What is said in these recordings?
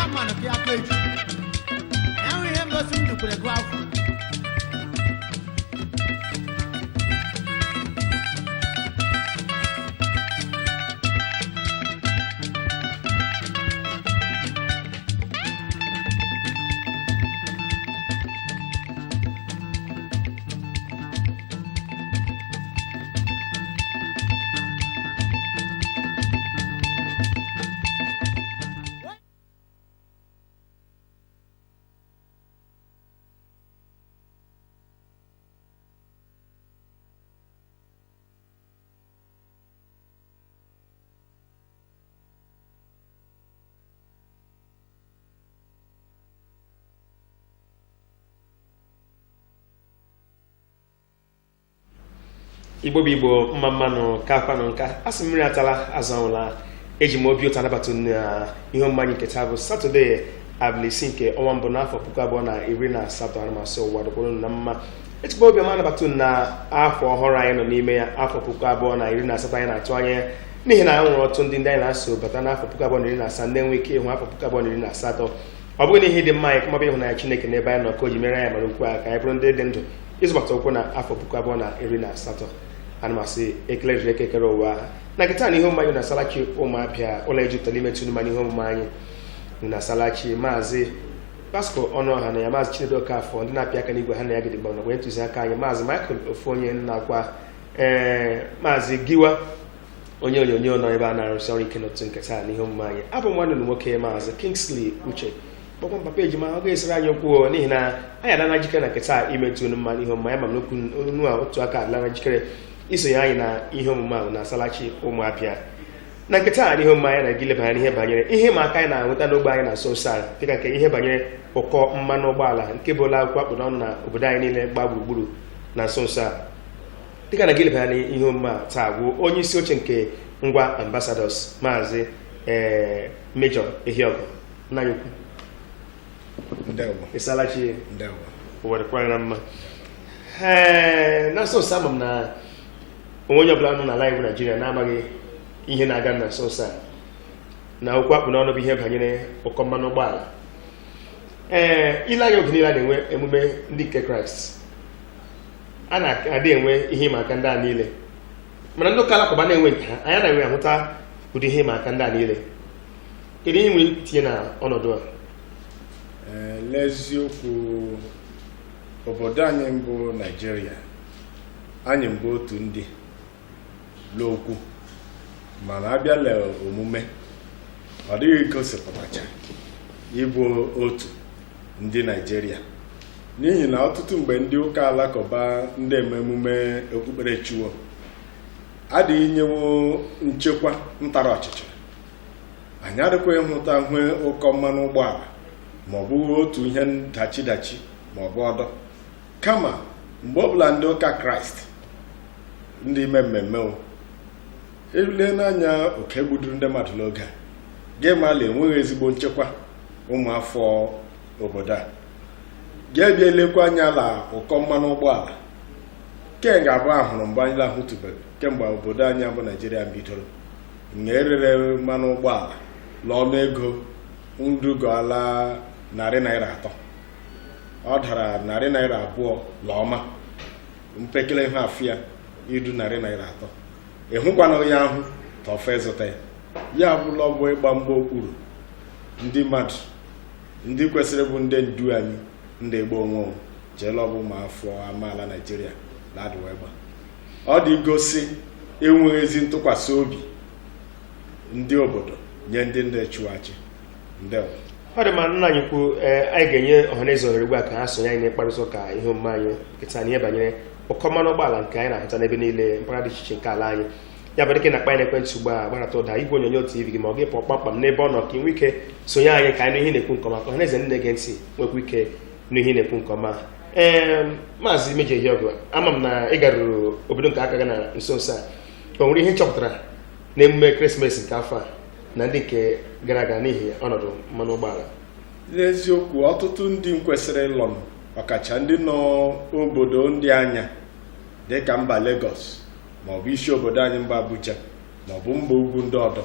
chairman of your page. And we have nothing to put a graph. Igbo Igbo mmanụ kakwanụ nka asị mmiri atala azanwụla eji m obi ụtọ anabata na ihe mmanya nke taa bụ Satọde abalị 6 nke ọnwa mbụ n'afọ 2018 anụmasị ụwa dịkwuru na mma echikwa obi ọma anabata na afọ ọhụrụ anyị nọ n'ime ya afọ 2018 anyị na-atụ anya n'ihi na nwere ọtụtụ ndị anyị na-aso bata n'afọ 2017 ndị nwee ike ịhụ afọ 2018 ọ bụghị n'ihe dị mma anyị kụmaba ịhụnanya Chineke n'ebe anyị nọ ka o ji mere anyị mara okwu a ka anyị bụrụ ndị dị ndụ ịzụbata okwu na afọ 2018 anụmasị ekele jiri ekekere ụwa na nkịta na ihe omume anyị na Asalachi ụmụapịa ụlọ ejupụtara imetụ n'ụma ihe omume anyị na Asalachi maazị Pasco Ọnụọha na ya maazị Chinedu Okafọ ndị na-apịa aka n'igwe ha na ya gidigba na ntụziaka anyị maazị Michael Ofonye na-agwa maazị Giwa onye onyonyo nọ ebe a na-arụsị ọrụ ike n'otu nketa na ihe omume anyị abụ nwanne na nwoke maazị Kingsley Uche kpọkwa papa ejima ọ ga-esiri anyị okwu n'ihi na anyị adana jikere na nketa imetụ n'ụma ihe omume anyị ma n'okwu onu a otu aka adala jikere isonye anyị na ihe omume ahụ na Asalachi ụmụapịa na nketa na ihe omume anyị na-aga ileba anya n'ihe banyere ihe ma aka anyị na-ahụta n'ogbe anyị na nso a dịka nke ihe banyere ụkọ mmanụ ụgbọala nke bụ ụlọ akwụkwọ akpụ n'ọnụ na obodo anyị niile gbaa gburugburu na nso a dịka na gị ileba anya n'ihe omume a taa bụ onye isi oche nke ngwa Ambassadors maazị Major Ehiogu nna ya ukwu Asalachi ụwadịkwara na mma na nso ama m na onye ọbụla nọ n'ala Igbo Nigeria na-amaghị ihe na-aga na nso a na okwu akpụ n'ọnụ bụ ihe banyere ụkọ mmanụ ụgbọala ile anya oge niile a na-enwe emume ndị nke Kraịst a na-adị enwe ihe ịma aka ndị a niile mana ndị ụka alakụba na-enwe nke ha anyị anaghị ahụta ụdị ihe ịma aka ndị a niile kedu ihe nwere itinye na ọnọdụ a n'eziokwu obodo anyị mbụ Naijiria anyị mbụ otu ndị n'okwu mana abịala omume ọ dịghị gosipụtacha ịbụ otu ndị Naijiria n'ihi na ọtụtụ mgbe ndị ụka alakụba ndị eme emume okpukperechi adịghị nyewo nchekwa ntara ọchịchị anyị adịkwa ịhụta hue ụkọ mmanụ ụgbọala ma ọ bụghị otu ihe dachi ma ọ bụ ọdọ kama mgbe ọbụla ndị ụka Kraịst ndị ime mmemme ele n'anya oke gbuduru ndị mmadụ n'oge a ga-emala enweghị ezigbo nchekwa ụmụafọ obodo a ga-ebịa elekwa anya la ụkọ mmanụ ụgbọala ke ga-abụ ahụrụ mgbe anyị lahụtụbeghị kemgbe obodo anyị bụ Naijiria bidoro nye erere mmanụ ụgbọala n'ọnụ ego ndugoala $300 ọ dara $200 l'ọma mpekele ihe afịa idu $300 ịhụkwana ya ahụ ka ofe zụta ya bụla ọ bụ ịgba mgba okpuru ndị mmadụ ndị kwesịrị bụ ndị ndu anyị ndị Igbo onwe jeela ọ bụ ma afọ amaala Naijiria na-adịwa ịgba ọ dị gosi enweghị ezi ntụkwasị obi ndị obodo nye ndị chụwachi ndewo ọ dị ma nna anyị kwu anyị ga-enye ọhaneze ohere ugbu a ka ha sonye anyị n'ịkparịta ụka ihe omume anyị nkịta na ihe banyere ụkọ mmanụ ụgbọala nke anyị na-ahụta n'ebe niile mpaghara dị iche iche nke ala anyị ya bụ dịka na-akpa anyị n'ekwentị ugbu a gbarata ụda igwe onyonyo TV gị ma ọ gị pụọ kpamkpam n'ebe ọ nọ ka ị nwee ike sonye anyị ka anyị nụ ihe na-ekwu nke ọma ka ọhaneze ndị na-ege ntị nwekwa ike nụ ihe na-ekwu nke ọma maazị Major Ehiogu ama m na ị garuru obodo nke aka gị na nso nso a o nwere ihe nchọpụtara na emume ekeresimesi nke afọ a na ndị nke gara aga n'ihi ọnọdụ mmanụ ụgbọala n'eziokwu ọtụtụ ndị kwesịrị ịlọ ọkacha ndị nọ obodo ndị anya dịka mba Lagos ma ọ bụ isi obodo anyị mba Abuja ma ọ bụ mba ugwu ndị ọdọ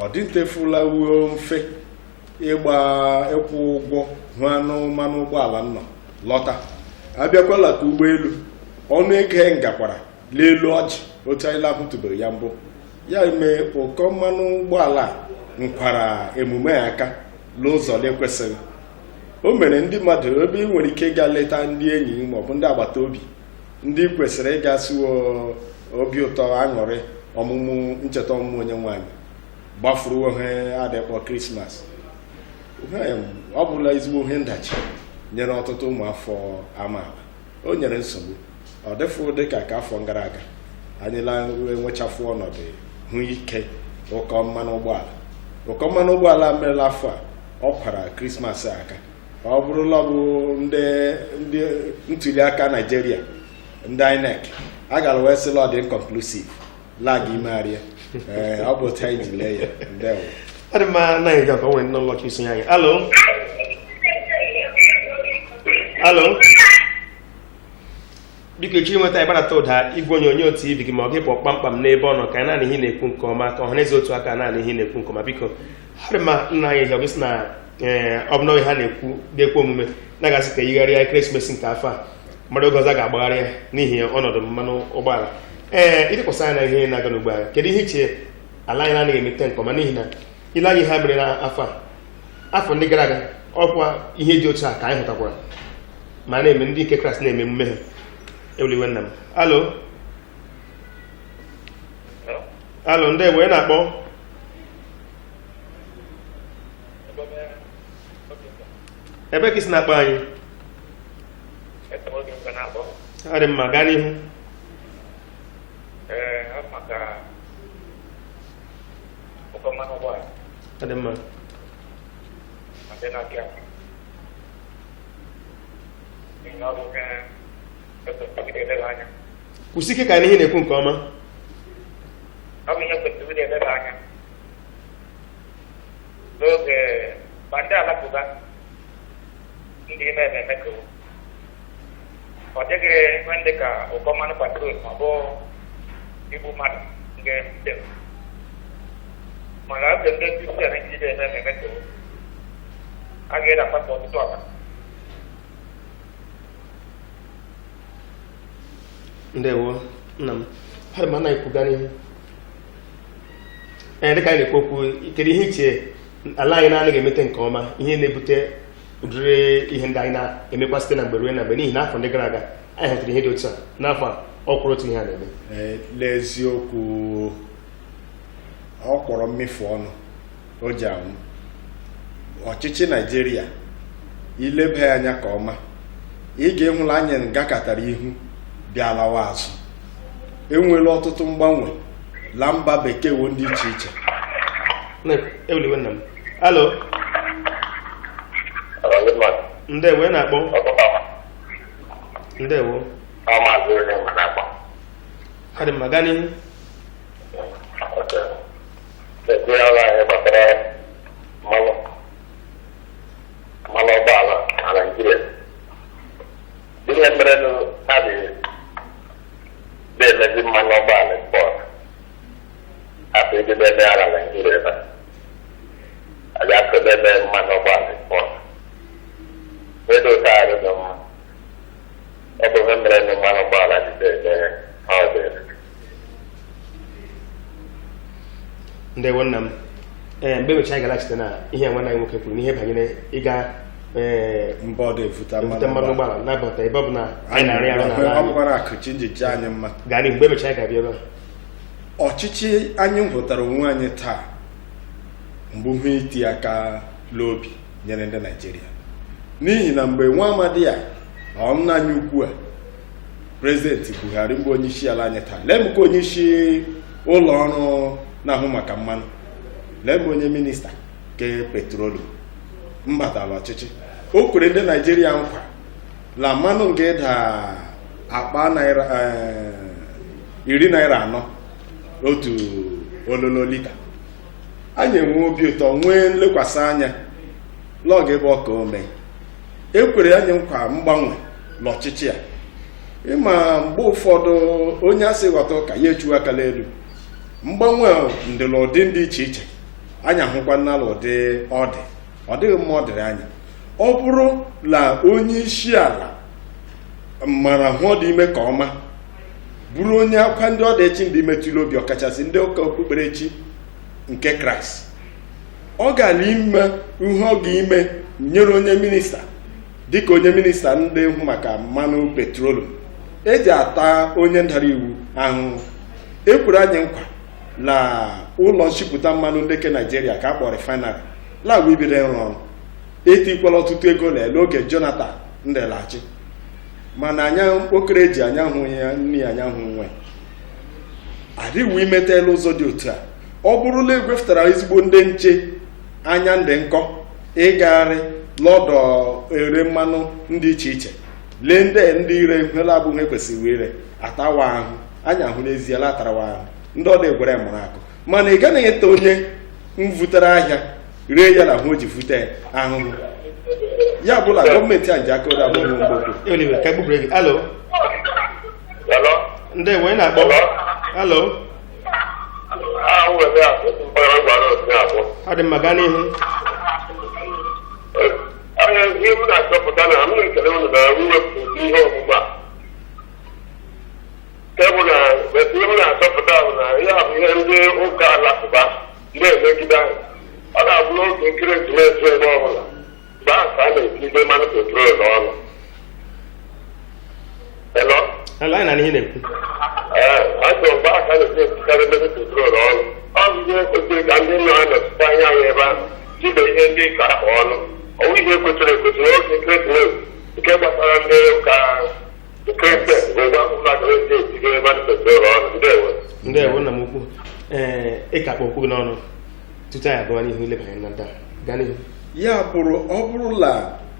ọ dịntefula wuo mfe ịkwụ ụgwọ hụ mmanụ ụgbọala nọ lọta abịakwala ka ụgbọelu ọnụ ego ngakwara n'elu ọjị otu anyị lahụtụbeghị ya mbụ ya mee ụkọ mmanụ ụgbọala nkwara emume aka n'ụzọ na-ekwesịghị. O mere ndị mmadụ ebe ị nwere ike ịga leta ndị enyi maọbụ ndị agbata obi ndị kwesịrị ịga siwo obi ụtọ aṅụrị ọmụmụ ncheta ọmụmụ onye nwaanyị gbafuru ihe adịkpọ krismas. Ọ bụla ezigbo ihe ndachi nyere ọtụtụ ụmụafọ amaala. O nyere nsogbu. Ọ dịfụ dịka ka afọ gara aga anyị enwechafụ ọnọdụ hụ ike ụkọ mmanụ ụgbọala. Ụkọ mmanụ ụgbọala merela afọ a ọ kwara krismas aka. Ọ bụrụla ọ bụ ndị ntuli aka Naịjirịa ndị INEC a gara wee sịla ọ dị inconclusive lag imegharịa. Ọ bụ otu anyị ji lee ya. Ndewo. Ọ dị mma na anyị ga-akọ nwere nnọọ nlọchi isi anyị. Alo biko chi nweta ịgbarata ụda igwe onyonyo TV gị ma ọ gị kpọ kpamkpam n'ebe ọ nọ ka naanị ihe na-ekwu nke ọma ka ọhaneze otu aka naanị ihe na-ekwu nke ọma. Biko ọ dị mma nna anyị ihe ọbụsị na ọ bụ na ha na-ekwu ga-ekwu omume na-agasị ka yigharịa ekeresimesi nke afọ a mmadụ oge ọzọ ga-agbagharị ya n'ihi ọnọdụ mmanụ ụgbọala. Ịdịkwasị anya na ihe na-aga n'ugbu a, kedu ihe iche ala anyị na-anaghị emete nke ọma n'ihi na ile anyị ha mere n'afọ a afọ ndị gara aga ọkwa ihe dị otu a ka anyị hụtakwara ma na-eme ndị nke Kraịst na-eme emume ha. Ewuliwe nna m. Alo ndewo, na-akpọ ebe ka isi na-akpọ anyị? Ọ dị mma, gaa n'ihu. Ọ dị mma. Kwụsị ike ka anyị ihe na-ekwu nke ọma. Ọ bụ ihe kwesịrị eleba anya n'oge ma ndị alapụga ndị ime ememe ka ọ dịghị ihe ndị ka ụkọ mmanụ patrol ma ọ bụ igbu mmadụ nke ndị mana oge ndị kristian ndị ime ememe ka a ga-edakpata ọtụtụ ọka. Ndewo nna m. Ha dị ma na ekwuga n'ihu dịka anyị na-ekwu okwu kedu ihe iche ala anyị na-anaghị emete nke ọma, ihe na-ebute ụdịrị ihe ndị anyị na-emekwa site na mgbe ruo na mgbe n'ihi na afọ ndị gara aga anyị hụtara ihe dị otu a n'afọ a ọ kwụrụ otu ihe a na-eme. N'eziokwu ọ kpọrọ mmefu ọnụ o ji anwụ. Ọchịchị Naịjirịa ileba ya anya ka ọma ị ga-ehụla anya gakọtara ihu bịalawa azụ. Enwela ọtụtụ mgbanwe la mba bekee wo ndị iche iche. Ewuliwe nna m. Alo ndewo, na-akpọ ndewo. Ha dị mma, gaa n'ihu. Mmanụ ụgbọala na Naịjirịa ihe mere ha dị na-emezi mmanụ ụgbọala spọt hapụ edebe ebe a na Naịjirịa ebe a ga-akọdo ebe mmanụ ụgbọala spọt edo ụta arụ dị mma. Ọ bụ ihe mere na mmanụ ụgbọala jide ebe ha ọ dị. Ndewo nna m. Mgbe mechaa anyị ga-alachite na ihe nwanne anyị nwoke kwuru n'ihe banyere ịga mbọdụ efuta mmanụ ụgbọala n'abata ebe ọ bụ na anyị na-arị arụ n'ala anyị. Ọ bụkwara akụchi njiji anyị mma. Gaa n'ihu, mgbe mechaa anyị ga-abịa ebe a. Ọchịchị anyị hụtara onwe anyị taa mbụ hụ iti aka n'obi nyere ndị Naịjirịa n'ihi na mgbe nwa amadi ya nna anyị ukwu a Prezidenti Buhari mbụ onye isi ala anyị taa lemka onye isi ụlọ ọrụ na-ahụ maka mmanụ lembe onye minista nke petrolu mbatala ọchịchị o kwere ndị Naịjirịa nkwa la mmanụ nke ịda akpa naira 40 otu ololo lita. Anyị enwe obi ụtọ nwee nlekwasị anya lọg ebe ọ ka o mee ekwere anyị nkwa mgbanwe n'ọchịchị a. Ịma mgbe ụfọdụ onye asị ghọta ụka ya echuwa akala elu mgbanwe ndịla ụdị dị iche iche anyị ahụkwa n'ala ụdị ọ dị ọ dịghị mma ọ dịrị anyị. Ọ bụrụ na onye isi ala mara hụ dị ime ka ọma, bụrụ onye akwa ndị ọdachi ndị metụrụ obi, ọkachasị ndị ụka okpukperechi nke Kraịst, ọ gara ime ihe ọ ga-ime nyere onye minista, dịka onye minista ndị hụ maka mmanụ petrolum eji ata onye ndara iwu ahụhụ. Ekwuru anyị nkwa na ụlọ nchịpụta mmanụ ndị nke Naijiria ka a kpọrọ refinery lawa ibido ịrụ ọrụ, etikwala ọtụtụ ego lele oge Jonathan ndelachi, mana anya okere ji anya hụ ya nne anya hụ nwe adịghị imetela ụzọ dị otu a. Ọ bụrụla egwefụtara ezigbo ndị nche anya ndị nkọ ịgagharị lọdọ ere mmanụ ndị iche iche, lee ndị ire hela abụghị ekwesịrị ire atawa ahụ, anya ahụ n'ezie latarawa ahụ, ndị ọ na-egwere mụrụ akụ. Mana ị gaghị ete onye mvutere ahịa ree ya na hụ o ji vute ahụhụ. Ya bụla gọọmenti a ji aka ụda abụghị mgboko. Oliver, ka egbubere gị. Alo. Ndewo, onye na-akpọ? Alo. Ọ dị mma, gaa n'ihu. Ihe m na-achọpụta na m na-ekele unu na mwepụ ihe ọmụma tebụl na ihe m na-achọpụta bụ na ihe a bụ ihe ndị ụka alakụba na-emegide anyị. Ọ na-abụ n'oge ekeresimesi ebe ọbụla mgbe ahụ ka a na-etinye mmanụ petrol n'ọnụ. Hello? Hello, anyị na ihe na-ekwu. Achọ mgbe ahụ ka a na-etinyekarị mmanụ petrol ọnụ. Ọ bụ ihe kwesịrị ka ndị nọ anọchite anya anyị ebe ahụ jibe ihe ndị ka ahụ ọnụ. Ọwụ ihe kwesịrị ekwesị n'oge ekeresimesi nke gbasara ndị ụka Kristian mgbe ọbụla ga-eji etinye mmanụ petrol ọnụ. Ndewo nna m ukwu. Ịkakpa okwu gị n'ọnụ tutu anyị agawa n'ihu ilebanye na ndị a. Gaa n'ihu. Ya bụrụ ọ bụrụla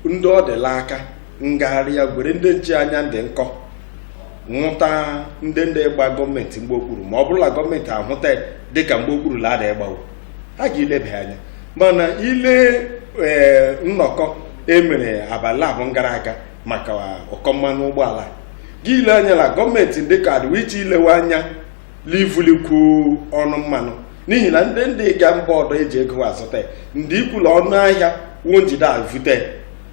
ndị ọ dịla aka ngagharị ya gwere ndị nche anya ndị nkọ nwụta ndị ịgba gọọmenti mgbe okpuru, ma ọ bụrụla gọọmenti ahụta dịka mgbe okpuru lada ịgbawo, a ga-eleba anya. Mana ile nnọkọ emere abalị abụọ gara aga maka ụkọ mmanụ ụgbọala, gị ile anya na gọọmenti dịka adịwiche ilewe anya livulikwu ọnụ mmanụ, n'ihi na ndị ga mba ọdọ eji ego azụta ndị ikwula ọnụ ahịa wuo njide avute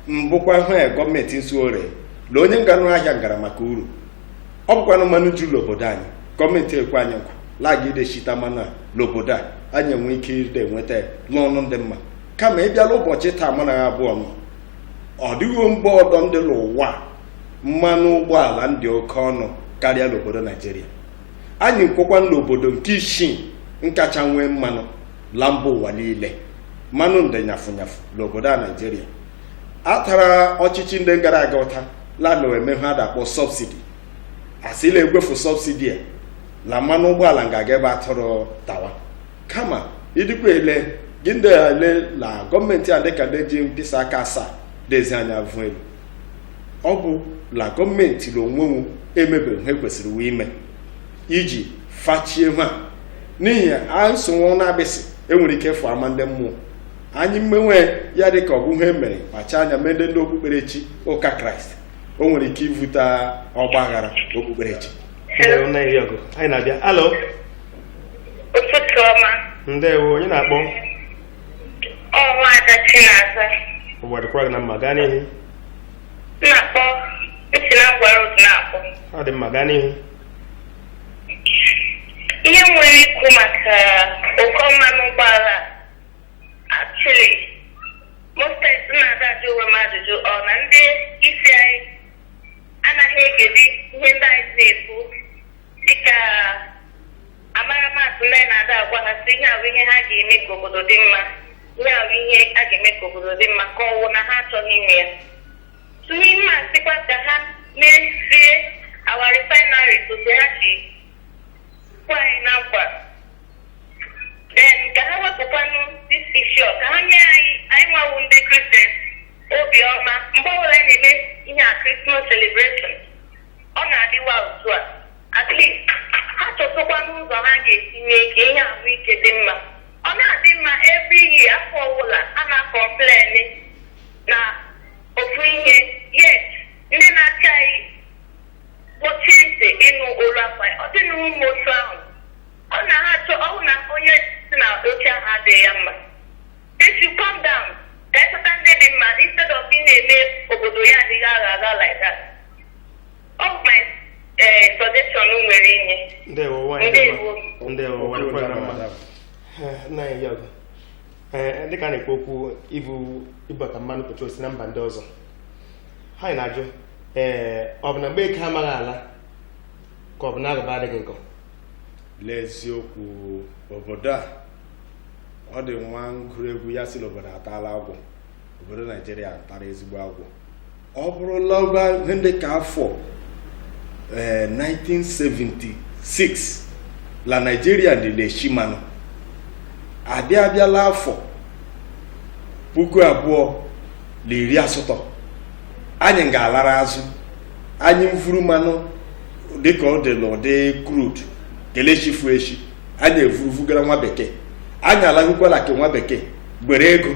mbụkwa hụ ya gọọmenti nso ore na onye nganụ ahịa ngara maka uru. Ọ bụkwanụ mmanụ juru obodo anyị, gọọmenti ekwe anyị nkwa laga idechita mmanụ a n'obodo a anyị enwe ike ide enweta n'ọnụ ndị mma. Kama ịbịala ụbọchị taa mana ya abụọ nọ, ọ dịghị mba ọdọ ndị n'ụwa mmanụ ụgbọala ndị oke ọnụ karịa n'obodo Naijiria. Anyị nkwekwa n'obodo nke isii nkacha nwee mmanụ la mba ụwa niile, mmanụ ndị nyafụ n'obodo a Naijiria. Atara ọchịchị ndị gara aga ụta lana eme ha dakpọ sọbsidi, asịla egwefu sọbsidi a la mmanụ ụgbọala nga-aga ebe atụrụ tawa. Kama ịdịkwa ele gị ndị ele na gọọmenti a dịka ndị ji mkpịsị aka asaa dezi anya vụ elu. Ọ bụ la gọọmenti na onwenwu emebeghị ha kwesịrị wee ime iji fachie ha, n'ihi asonwụ na-abịsị enwere ike fụ ama ndị mmụọ. Anyị mmenwe ya dịka ọ bụ ihe mere kpacha anya mee ndị okpukperechi ụka Kraịst, o nwere ike ivute ọgba aghara okpukperechi. Anyị na-abịa. Alo. Ụtụtụ ọma. Ndewo, onye na-akpọ? Ọnwa Ada Chinaza. Ụwa dịkwara gị na mma, gaa n'ihu. Na-akpọ isi na ngwara otu na-akpọ. Ọ dị mma, gaa n'ihu. Ihe m nwere ikwu maka ụkọ mmanụ ụgbọala, actually most times na-ada ajụ onwe m ajụjụ ọ na ndị isi anyị anaghị egedi ihe ndị anyị na-ekwu dịka amaramatụ ndị na-ada agwa ha sị ihe ahụ ihe ha ga-eme ka obodo dị mma, ihe ahụ ihe a ga-eme ka obodo dị mma, ka ọwụ na ha achọghị ime ya. Tụnye mma sịkwa ka ha mezie our refinery otu ha si kwa anyị na nkwa, then ka ha wepụkwanụ this issue, ka ha nye anyị nwawu ndị Kristian obiọma mgbe ọbụla anyị na-eme ihe a Christmas celebration. Ọ na-adịwa otu a, at least ha chọtụkwanụ ụzọ ha ga-esi mee ka ihe ahụike dị mma. Ọ na-adị mma every year, afọ ọbụla a na-complain na ofu ihe, yes ndị na-achị anyị kpọchie ntị ịnụ olu akwa, ọ dị n'ụmụ otu ahụ. Ọ na ha achọ ọwụ na onye si na oche ahụ adịghị ya mma, they should come down ka ndewo wadịkwa na mma nna anyị ya ọgụ dịka a na-ekwu okwu ibu ka mmanụ petrol si na mba ndị ọzọ ha na-ajụ ọ bụ na mgbe eke amaghị ala ka ọ bụ na agụba adịghị nkọ n'eziokwu obodo a ọ dị nwa ngụregwu ya si n'obodo atala agwụ obodo Naijiria tara ezigbo agwụ ọ bụrụla ndị ka afọ 1976 la Naijiria dị na-eshi mmanụ abịala afọ 2080 anyị ga-alara azụ anyị mvuru mmanụ dịka ọ dị n'ụdị crude kelechifu echi anyị evuruvugara nwa bekee anyị alaghịkwala ke nwa bekee gbere ego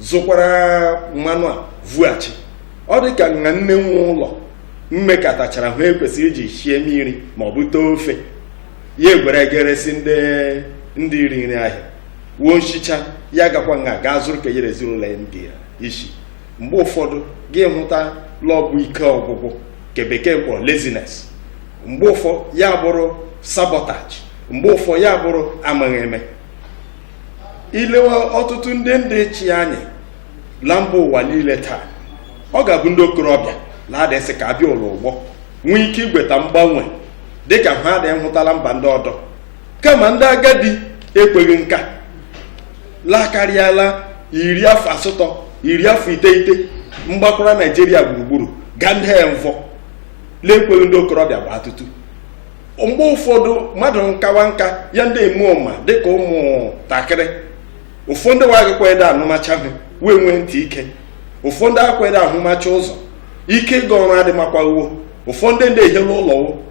zụkwara mmanụ a vughachi ọ dị ka na nne nwe ụlọ mmekọtachara hụ ekwesịrị iji shie mmiri ma ọ bụ tee ofe ya egwere geresi ndị iri nri ahịa wuo nchicha ya gakwa nga gaa zụrụ ka nyere ezinụlọ ya ndị isi mgbe ụfọdụ gị hụta lọbụ ike ọgwụgwụ nke bekee kpọrọ laziness, mgbe ụfọdụ ya bụrụ sabotage, mgbe ụfọdụ ya bụrụ amaghị eme. Ilewe ọtụtụ ndị chi anyị la mba ụwa niile taa, ọ ga-abụ ndị okorobịa na-adịsị ka abịa ụlọ ụgbọ nwee ike igweta mgbanwe dịka ha adịghị hụtala mba ndị ọdọ, kama ndị agadi ekweghị nka lakarịala 10 afọ 19 mgbakwara Naijiria gburugburu ga ndị mvọ lekweghị ndị okorobịa gba atụtụ. Mgbe ụfọdụ mmadụ nkawa nka ya ndị eme ụma dịka ụmụ takịrị, ụfọdụ wagịkwa ede anụmacha hụ wee nwee ntị ike, ụfọdụ akwa ede ahụmacha ụzọ ike ịga ọrụ adịmakwaghịwo, ụfọdụ ndị ehela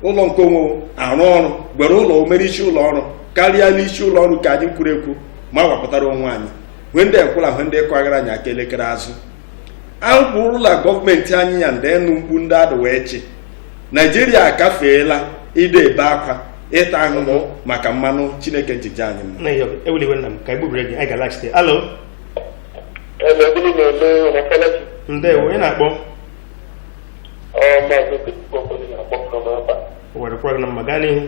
ụlọ nke onwe arụ ọrụ gwere ụlọ mere isi ụlọ ọrụ karịa n'isi ụlọ ọrụ ka anyị kwuru ekwu ma wapụtara onwe anyị wee ndị ekwula hụ ndị kwagara anyị aka elekere azụ. Akwụrụla gọọmenti anyị ya ndị enu mkpu ndị adụ wee chi. Naijiria akafeela ide ebe akwa ịta ahụhụ maka mmanụ Chineke njije anyị mma. Alo, ndewo, ị na-akpọ? Werekwara na mma gaa n'ihu.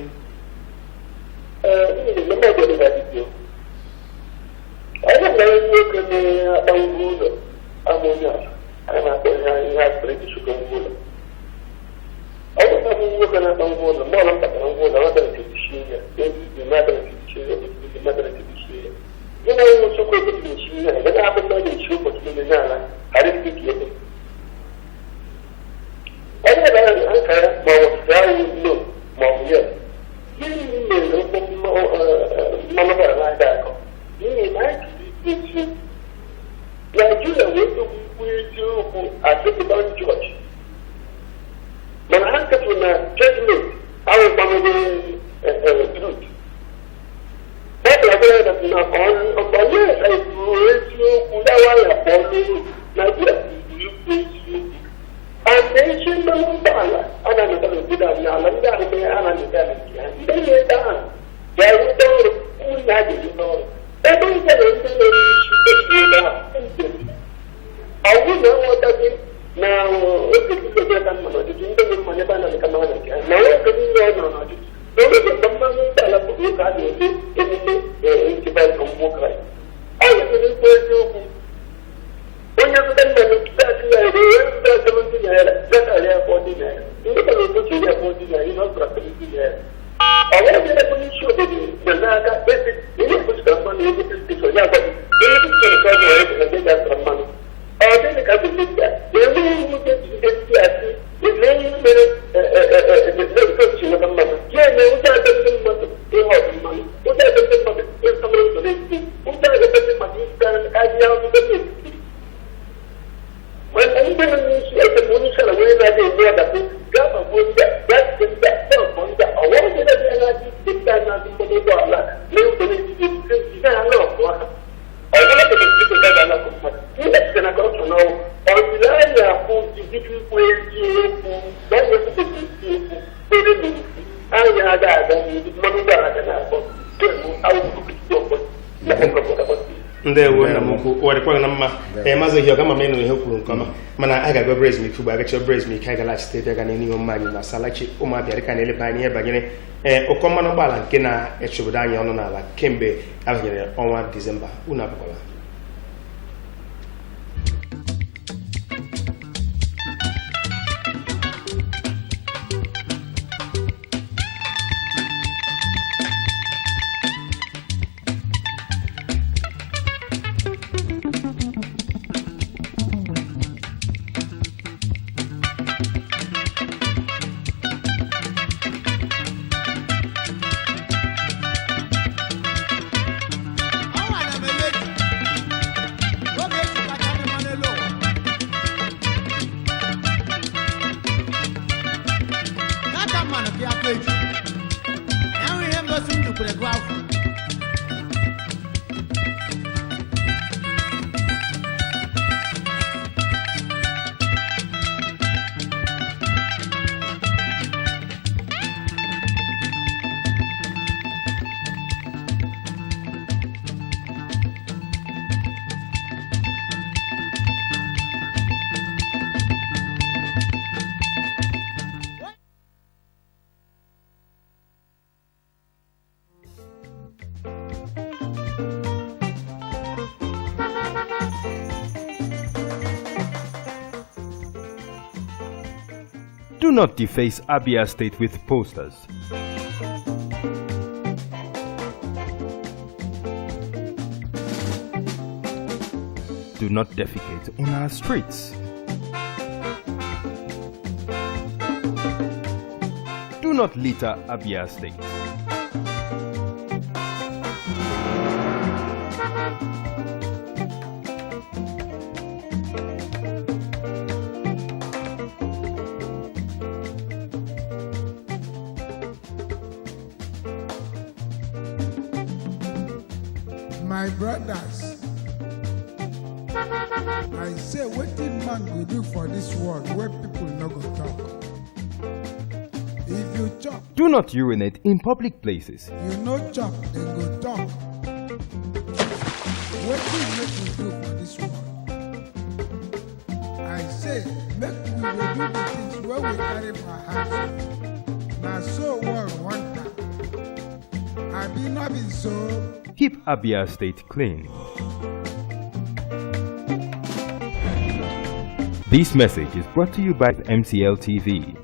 mana a ga-agwa Brezmik ugbo agacha Brezmik a galachite bịa ga n'ihu mma anyị na Salachi ụmụabịa dịka na-eleba anya ihe banyere ụkọ mmanụ ụgbọala nke na-eche obodo anyị ọnụ n'ala kemgbe abanyere ọnwa Disemba unu abụkwala. Do not deface Abia State with posters. Do not defecate on our streets. Do not litter Abia State. My brothers, I say wetin man go do for this world where people no go talk. If you chop, Do not urinate in public places. you no chop, dem go talk. Wetin make we do for this world? I say make we dey do the things wey we carry for heart. Na so world want am. Abi no be so? Keep Abia State clean. This message is brought to you by MCL TV.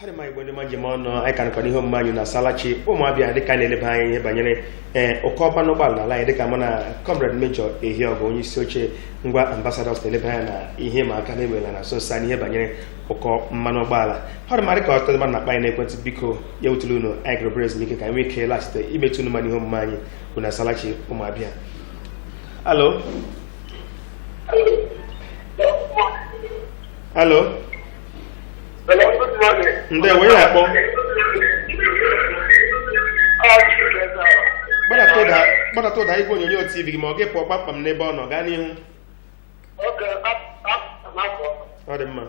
ha dị ma igbo ndị ma njem ọnụ anyị ka nọkọ n'ihe omume anyị na Asalachi ụmụabịa dịka na-eleba anya ihe banyere ụkọ ọkwanụ ụgbọala n'ala anyị dịka mụ na Comrade Major Ehiogu onye isi oche ngwa Ambassadors na-eleba anya na ihe ma aka na-ewela na nso nso n'ihe banyere ụkọ mmanụ ụgbọala. Ha dị ma dịka ọtụtụ mmadụ na-akpa anyị n'ekwentị, biko ya wutụrụ unu anyị gụrụ brez n'ike ka anyị nwee ike laghachite imetụ unu ma n'ihe omume anyị bụ na Asalachi ụmụabịa. Alo alo ndewo onye na-akpọ? gbadata ụda igwe onyonyo TV gị ma ọ gị pụọ kpamkpam n'ebe ọ nọ, gaa n'ihu. Ọ dị mma.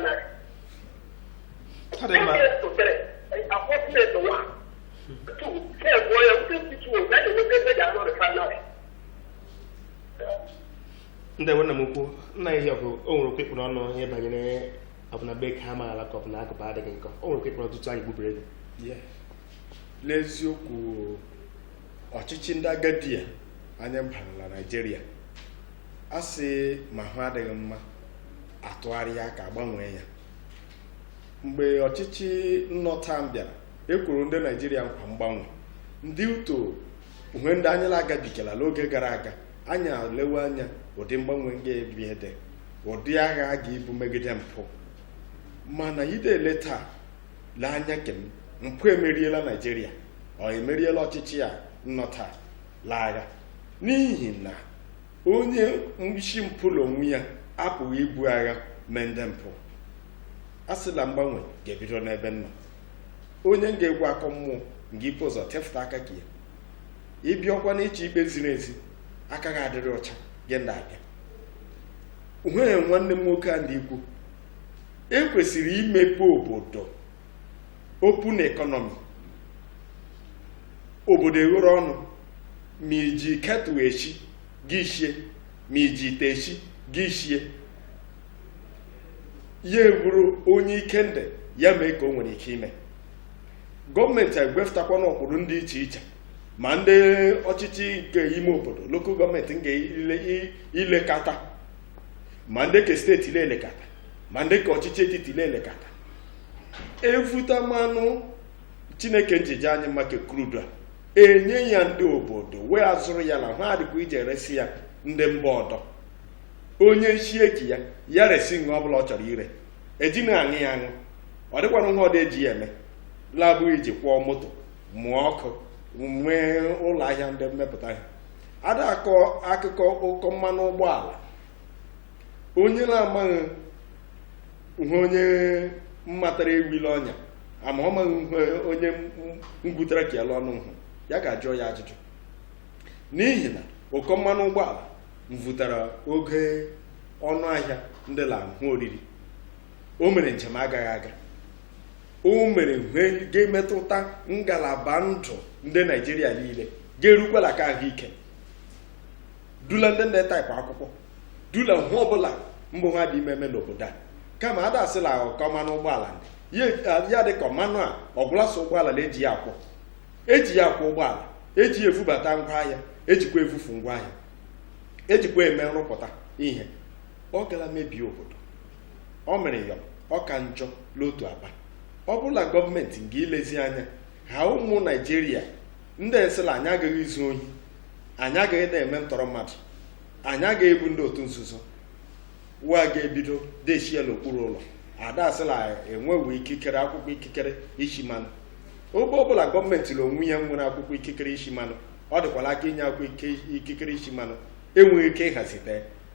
refinery. Ọ dị mma. Approximate one. Two. Say, boy, I'm going to teach you. That is what they are not refinery. Ndị nwanne m ukwu nna ihe ọkụ o nwere okwu ịkpụrụ ọnụ ihe banyere ọbụna be ka ha maara ka ọbụna agụba adịghị nkọ o nwere okwu ịkpụrụ ọtụtụ anyị gbubere ego n'eziokwu ọchịchị ndị agadi a anya mbara na Naịjirịa a sị ma ha adịghị mma atụgharịa ka agbanwee ya mgbe ọchịchị nnọta bịara ekwuru ndị Naịjirịa nkwa mgbanwe ndị uto uhe ndị anyị agabigala n'oge gara aga anyị alewe anya ụdị mgbanwe ga-ebi ede ụdị agha a ga-ebu megide mpụ mana idele taa lee anya kem mpụ emeriela Naịjirịa ọ emeriela ọchịchị a nnọta la agha n'ihi na onye isi mpụlụ onwe ya apụghị ibu agha mee ndị mpụ a sịla mgbanwe ga-ebido n'ebe nọ onye ga-egwu akọ mmụọ nga ipe ụzọ tefụta aka ka ya ịbịakwa n'ịchị ikpe ziri ezi aka ga adịrị ọcha gị ndị abịa uhee nwanne m nwoke a ndị ikwu ekwesịrị imepe obodo open economy obodo eghere ọnụ ma iji ketụ echi gị shie ma iji ite echi gị shie ya eburu onye ike ndị ya mee ka o nwere ike ime gọọmenti egwefụtakwa n'ụkpụrụ ndị iche iche ma ndị ọchịchị nke ime obodo lokal gọọmenti nke ilekata ma ndị ke steeti na-elekata ma ndị ka ọchịchị etiti na-elekata evuta mmanụ Chineke njije anyị maka krudu a enye ya ndị obodo wee azụrụ ya na ha adịkwa ije resi ya ndị mba ọdọ onye shieki ya resi nha ọbụla ọ chọrọ ire eji na-aṅụ ya aṅụ ọ dịkwana nha ọdị eji ya eme labụ iji kwụọ moto mụọ ọkụ nwee ụlọ ahịa ndị mmepụta ha ada akọ akụkọ ụkọ mmanụ ụgbọala onye na-amaghị ihe onye mmatara ewile ọnya ama ọ maghị onye ngwutere ka ya lụọ ọnụ nhụ ya ga-ajụọ ya ajụjụ n'ihi na ụkọ mmanụ ụgbọala mvụtara oge ọnụ ahịa ndị la nhụ oriri o mere njem agaghị aga o mere ga-emetụta ngalaba ndụ ndị Naịjirịa niile ga-erukwala ka ahụike dula ndị taịpụ akwụkwọ dula hụ ọbụla mbụ ha dị ime n'obodo a kama ada asịla ụkọ mmanụ ụgbọala ya dị ka mmanụ a ọgwụlasị ụgbọala na-eji ya akwụ eji ya akwụ ụgbọala eji ya efubata ngwaahịa ejikwa efufu ngwaahịa ejikwa eme nrụpụta ihe ọ gara mebie obodo ọ mere ya ọ ka njọ n'otu aba ọ bụla gọọmenti nga ilezi anya ha ụmụ Naịjirịa ndị esila anyị agaghị izu ohi anyị agaghị na-eme ntọrọ mmadụ anyị agaghị ebu ndị otu nzuzo wa ga-ebido dechie n'okpuru ụlọ ada asịla enweghị ikikere akwụkwọ ikikere ishi mmanụ obe ọbụla gọọmenti na onwe ya nwere akwụkwọ ikikere ishi mmanụ ọ dịkwala aka inye akwụkwọ ikikere ishi mmanụ enweghị ike ịhazite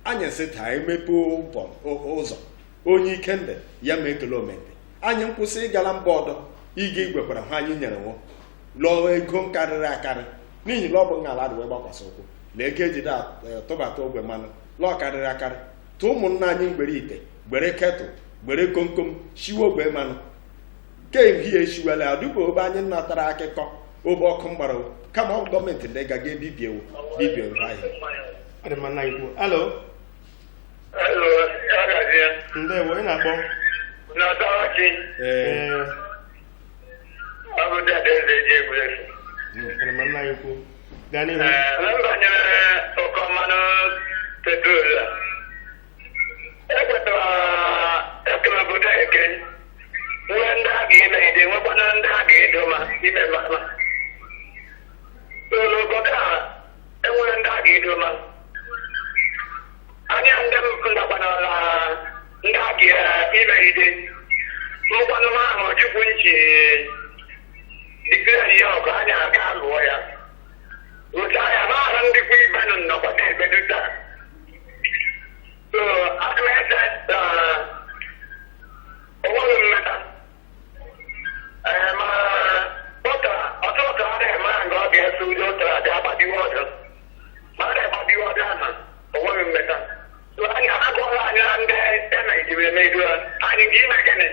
anyị sị taa emepe ụzọ onye ike ndị ya ma ekele omende anyị nkwụsị ịgala mba ọdọ ịga igwekwara ha anyị nyere nwo lụọ ego karịrị akarị n'ihi na ọ bụ n'ala dị wee gbakwasị ụkwụ na ego ejide tụbata ogwe mmanụ lụọ karịrị akarị tụ ụmụnna anyị mgbere ite gbere ketụl gbere komkom shiwe ogbe mmanụ kehie eshiwela adịbụ obe anyị natara akụkọ obe ọkụ mgbara kama ọ gọọmenti ndị gaga bibie ahịa ọ dị mma nna ikwu alo ndewo ị na-akpọ nna ikwu gaa n'ihu banyere ụkọ mmanụ petrol ekwetara ekere obodo eke nwe ndị a ga-emegide nwekwana ndị a ga-edo ma ime mama n'obodo a enwere ndị a ga-edo ma anya ndị ndakwanala ndị a ga-emegide mkwanụ ahụ chukwu nchi dịkịrị ya ọgụ anya aga lụọ ya otu anya maara ndịkwa ibenụ nnọkwa na-ebedo taa so akụete onweghị mmeta ma ọtụtụ ada eme nga ọ ga-eso ụjọ ụtara dị agbadiwe ọdọ ma a na-agbadiwe ọdọ aha onweghị mmeta so anya agụọla anya ndị e Naịjirịa ya na-edu anyị ga-ime gịnị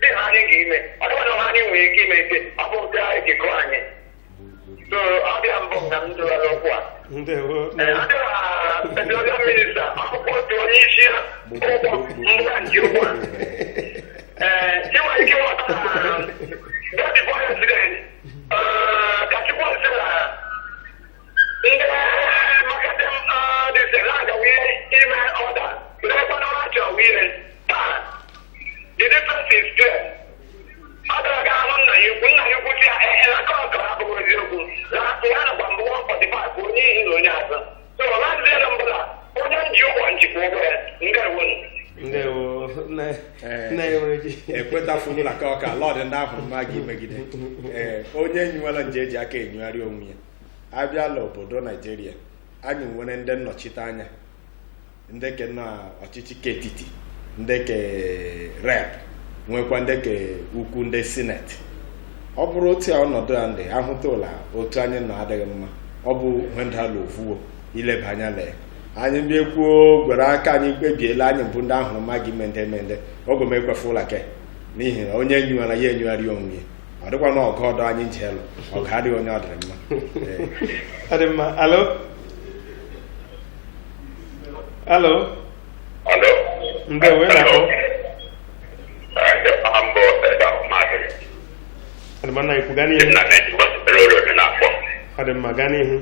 dị ha anyị ga-ime ọ dịkwana ha anyị nwere ike ime ike ọ bụ ụdị anyị jikọ anyị so ọ bịa mbụ na m dụwara okwu a petroleum minista akwụkwọ otu onye isi ụgbọ mgba nji ụgbọ inwe ike ịghọta na bifo president ka chukwu sị na ndị marketing dịsị na-agawa ime ọda ndị ekwana ha chọrọ ire taa the difference is clear ọ dara ga ahụ nna ya ukwu si ya elaka ọka abụghị eziokwu ya nakwa mbụ 145 bụ onye ihi na onye azụ so ọ na-azịela mbụla onye nji ụgbọ njikwa ụgbọ ya ekwetafunu na ka ọka lọdị ndị ahụ mma gị megide onye nyuwela nje eji aka enyugharị onwe ya abịala obodo Naijiria anyị nwere ndị nnọchite anya ndị ke na ọchịchị ketiti ndị ke rep nwekwa ndị ke ukwu ndị sineti ọ bụrụ otu ọnọdụ a ndị ahụta ụla otu anyị na-adịghị mma ọ bụ hendala ovuo ileba anya lee anyị bịa kwuo gwere aka anyị kpebiela anyị bụ ndị ahụrụ mma gị mende ọgụ m ekwefe ụla ke n'ihi na onye nyuara ya enyugharị onwe ya ọ dịkwa na ọgụ ọdọ anyị ji elu ọgụ adịghị onye ọ dịrị mma ọ dị mma. Alo ndewo na-akpọ adịmana ikwu gaa n'ihu ọ dị mma gaa n'ihu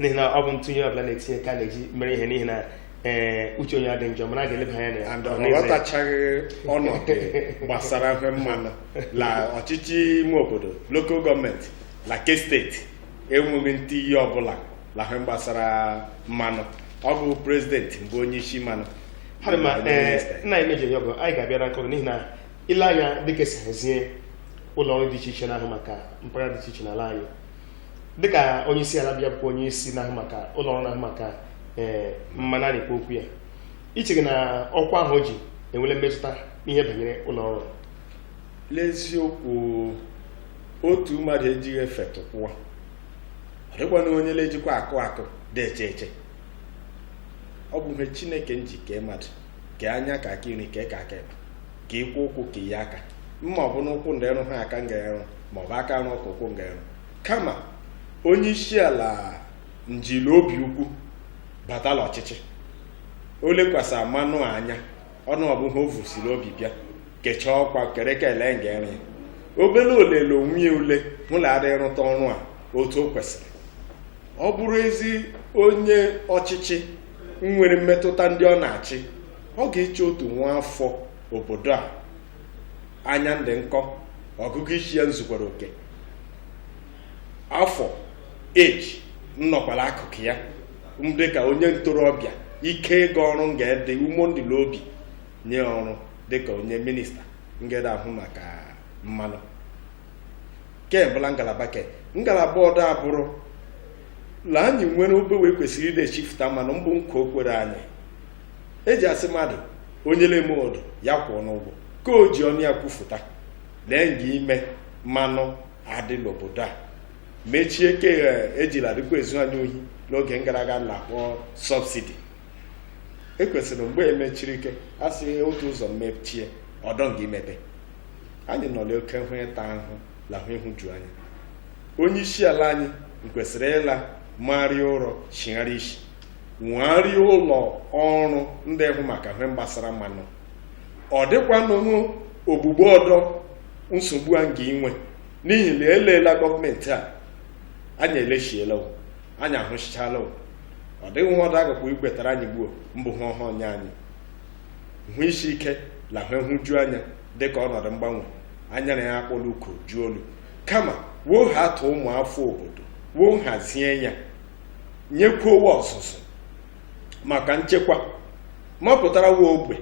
n'ihi na ọ bụ ntụnye ọbụla na-etinye ka na-eji mere ihe n'ihi na uche onye adị njọ mana a ga-eleba anya na ọ ghọtachaghị ọnọdụ gbasara ihe mmanụ la ọchịchị ime obodo lokal gọọmenti la ke steeti enweghị ntị ihe ọbụla la ihe gbasara mmanụ ọ bụ prezidenti mbụ onye isi mmanụ nna emeji ya ọgụ anyị ga-abịara nkọrọ n'ihi na ile anya dịka esi hazie ụlọ ọrụ dị iche iche na-ahụ maka mpaghara dị iche iche n'ala anyị dịka onye isi ala bịa bụ onye isi na-ahụ maka ụlọ ọrụ na-ahụ maka mmanụ a na-ekwu okwu ya iche gị na ọkwa ahụ o ji enwere mmetụta n'ihe banyere ụlọ ọrụ n'eziokwu otu mmadụ ejighị efe tụkwụọ ọ dịkwana onye na-ejikwa akụ dị eche ọ bụ ihe Chineke nji kee mmadụ kee anya ka aka iri kee ka aka ịba ka ịkwụ ụkwụ ka ihe aka mma ọ bụ n'ụkwụ ndị ịrụ ha aka nga-erụ maọbụ aka arụ ọka ụkwụ nga-erụ kama onye isi ala njili obi ukwu batala ọchịchị o lekwasị mmanụ anya ọnụ ọbụghị o vusiri obi bịa kechaa ọkwa kere ka ele nga-ere ya obere olele onwe ya ule mụla adịghị rụta ọrụ a otu o kwesịrị ọ bụrụ ezi onye ọchịchị nwere mmetụta ndị ọ na-achị ọ ga-eche otu nwa afọ obodo a anya ndị nkọ ọgụgụ isi ya nzukwara oke afọ eji nnọkwara akụkụ ya ndị ka onye ntorobịa ike ịga ọrụ nga-ede umondịla obi nye ọrụ dịka onye minista ngede ahụ maka mmanụ kembụla ngalaba ọdọ abụrụ la anyị nwere obe wee kwesịrị ide chifụta mmanụ mbụ nkwa o kwere anyị eji asị mmadụ onye leme odo ya kwụọ n'ụgwọ ka o ji ọnụ ya kwufụta lee nga ime mmanụ adị n'obodo a mechie ke ejila dịkwa ezu anyị ohi n'oge gara aga na-akpọ sọbsidi ekwesịrị mgbe emechiri ike a sị otu ụzọ mechie ọdọ nga imepe anyị nọla oke hụ ịta ahụhụ na hụ ịhụju anya onye isi ala anyị kwesịrị ịla marịa ụrọ chigharịa isi nwegharịa ụlọ ọrụ ndị hụ maka ihe gbasara mmanụ ọ dịkwa n'onwe ogbugbo ọdọ nsogbu a nga inwe n'ihi na eleela gọọmenti a anyị elechiela anyị ahụchichala ọ dịghị nwa ọdụ agakwa igwetara anyị gbuo mbụ ha ọhụụ nye anyị hụ isi ike na hụ ịhụju anya dịka ọnọdụ mgbanwe anya na ya akpọla uko juo olu kama woo ha atụ ụmụ afọ obodo woo hazie ya nyekwuo ọzụzụ maka nchekwa mapụtara wa ogbe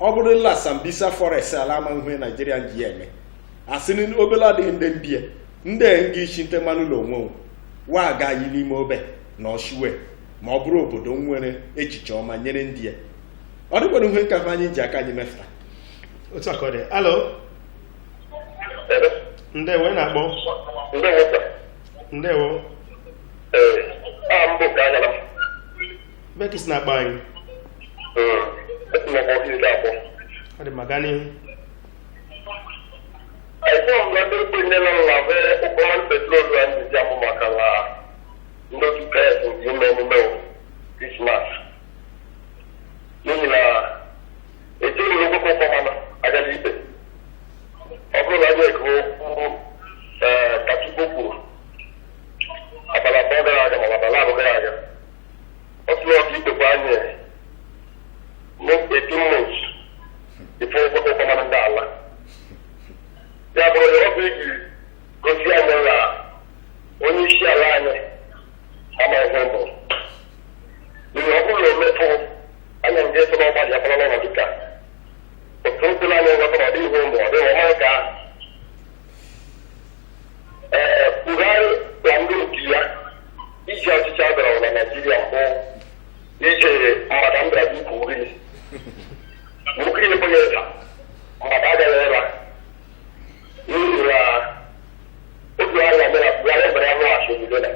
ọ bụrụla Sambisa forest ala ama ihe Naijiria ji ya eme asị obele adịghị ndị mbie ndị nga isi nte mmanụ ụlọ onwe wa agaghị n'ime obe na ọshiwe ma ọ bụrụ obodo nwere echiche ọma nyere ndị ya ọ dịkwara ihe nka anyị ji aka anyị mefụta otu aka ọ dị. Alo, ndewo ị na-akpọ ndewo bekis na-akpọ anyị ọ dị maka n'ihu Christmas n'ihi na echeghị m okwu ọmanụ agaghị ibe ọ bụrụ na anyị ego katukwu kwuru abala abụọ gara aga ma abala abụọ gara aga ọ tụrụ ọkụ ikpekwa anyị months ife okwu ọmanụ ndị ala ya bụrụ na ọ bụ iji gosi anyị na onye isi ala anyị amaghị ụmụ n'ihi ọ bụrụ na ometụ anya ndị eso n'ọgbalị akpọrọ n'ọnọdụ ka otu nkwụrụ anya nghọta na ọ dịghị ụmụ ọ dịghị ọma nke ahụ Buhari na ndị otu ya iji ọchịchị adọrọ na Naịjirịa mbụ ije mmadụ mbịara ikwu uri ukiri ekwenye ịta mmadụ agaghị ịla n'ihi na otu anya mere Buhari ebere ya nwaghachi obodo na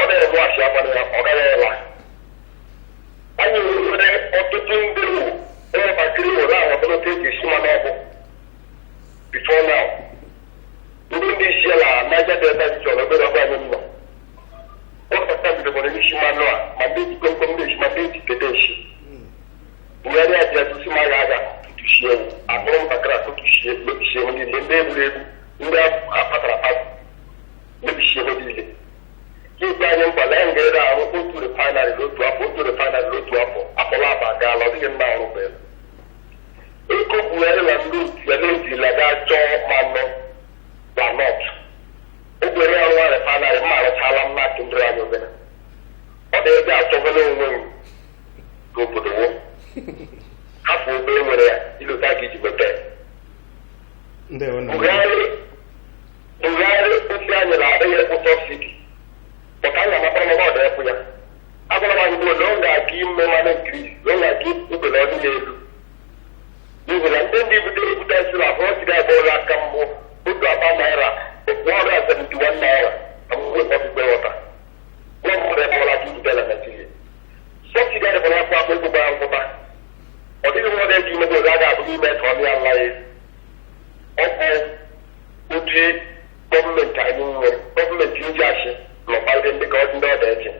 ọ dịghị nwaghachi abalị ya ọ gaghị ịla anyị nwere ọtụtụ ndị ụmụntakịrị ụlọ ahụ ọbụlụta eji esi mmanụ ọbụ before now ndị isi ala Niger Delta chọrọ obere ọgba anyị nọ ụmụntakịrị bidobere n'isi mmanụ a ma ndị ji komkom ndị esi ma ndị ji kede esi Buhari aji atụsi ma agha tụtuchie ewu akpụrụ ntakịrị atụtuchie mebichie ewu niile ndị egwuregwu ndị apatara apatụ mebichie ewu niile ikpe anyị mkpa na anyị ga-ere ahụ otu refinarị n'otu afọ otu refinarị n'otu afọ akpọrọ aba gaala ọ dịghị mma ọrụ bụ ego Buhari na ndị otu ya na-ejila gaa chọọ mmanụ na nọt ogwere ọrụ a refinarị mma arụchala mma kindịrị anyị obere ọ dị ebe achọgala onwe m n'obodo wo hapụ obere nwere ya ilota gị iji mepee Buhari osi anyị na-adịghị ụtọ sidi maka anyị amatara na ọ dị ya agwara m anyị bụ na ọ ga-aga ime mmanụ nkiri na ọ ga-aga igwe na ọdị elu n'ihi na ndị ebute isi na abụọ jiri abụọla aka mbụ otu akpa naira 171 naira na mgbe ọdịgbe wọta gwa mmadụ ebụọla gị ibute na Naịjirịa sọbsidi adịbụla akpa akpa ego gbara nkwụta ọ dịghị nwa ga-eji imebe oge a ga-abụghị ime ka ọ dị ala ya ọ bụ ụdị gọọmenti anyị nwere gọọmenti ndị achị n'ọkpalị ndị ka ọ dị ndị ọda eji